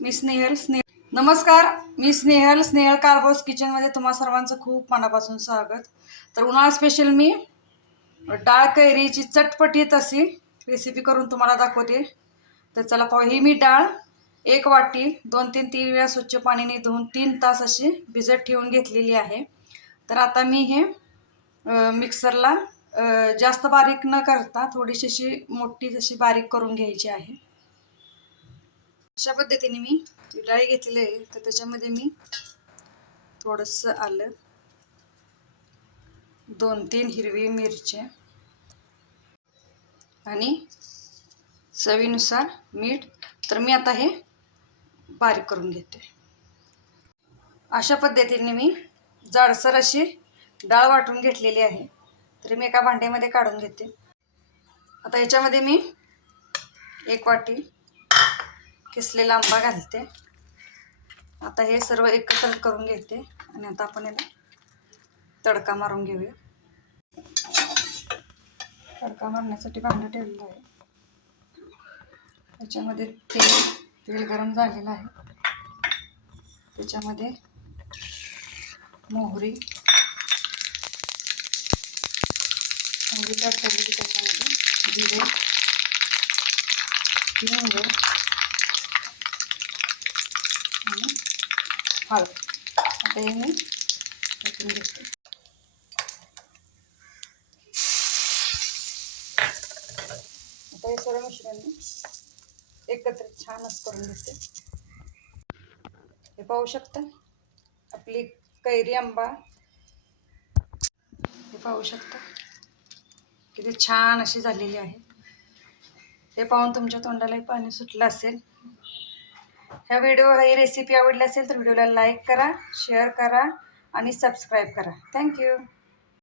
मी स्नेहल स्नेह नमस्कार मी स्नेहल स्नेहल कार्बोस किचनमध्ये तुम्हा सर्वांचं खूप मनापासून स्वागत. तर उन्हाळा स्पेशल मी डाळ कैरीची चटपटीत अशी रेसिपी करून तुम्हाला दाखवते. तर चला पाहू ही मी डाळ एक वाटी दोन तीन तीन वेळा स्वच्छ पाणीने धुवून तीन तास अशी भिजत ठेवून घेतलेली आहे. तर आता मी हे मिक्सरला जास्त बारीक न करता थोडीशी अशी मोठी जशी बारीक करून घ्यायची आहे. अशा पद्धतीने मी डाळी घेतलेली आहे. तर त्याच्यामध्ये मी थोडंसं आलं दोन तीन हिरवी मिरच्या आणि चवीनुसार मीठ. तर मी आता हे बारीक करून घेते. अशा पद्धतीने मी जाडसर अशी डाळ वाटून घेतलेली आहे. तर मी एका भांड्यामध्ये काढून घेते. आता ह्याच्यामध्ये मी एक वाटी किसलेला आंबा घालते. आता हे सर्व एकत्र करून घेते. आणि आता आपण याला तडका मारून घेऊया. तडका मारण्यासाठी भांडं ठेवलेलं आहे. त्याच्यामध्ये तेल तेल गरम झालेलं आहे. त्याच्यामध्ये मोहरी मोहरी त्याच्यामध्ये जिरे हिंग आणि हळद. आता हे मी टाकून घेते. आता हे सर्व मिश्रण मी एकत्रित छान असं करून घेते. हे पाहू शकता? आपली कैरी आंबा. हे पाहू शकता? किती छान अशी झालेली आहे. हे पाहून तुमच्या तोंडालाही पाणी सुटलं असेल. ह्या व्हिडिओ ही रेसिपी आवडली असेल तर व्हिडिओला लाईक करा शेअर करा आणि सबस्क्राईब करा. थँक्यू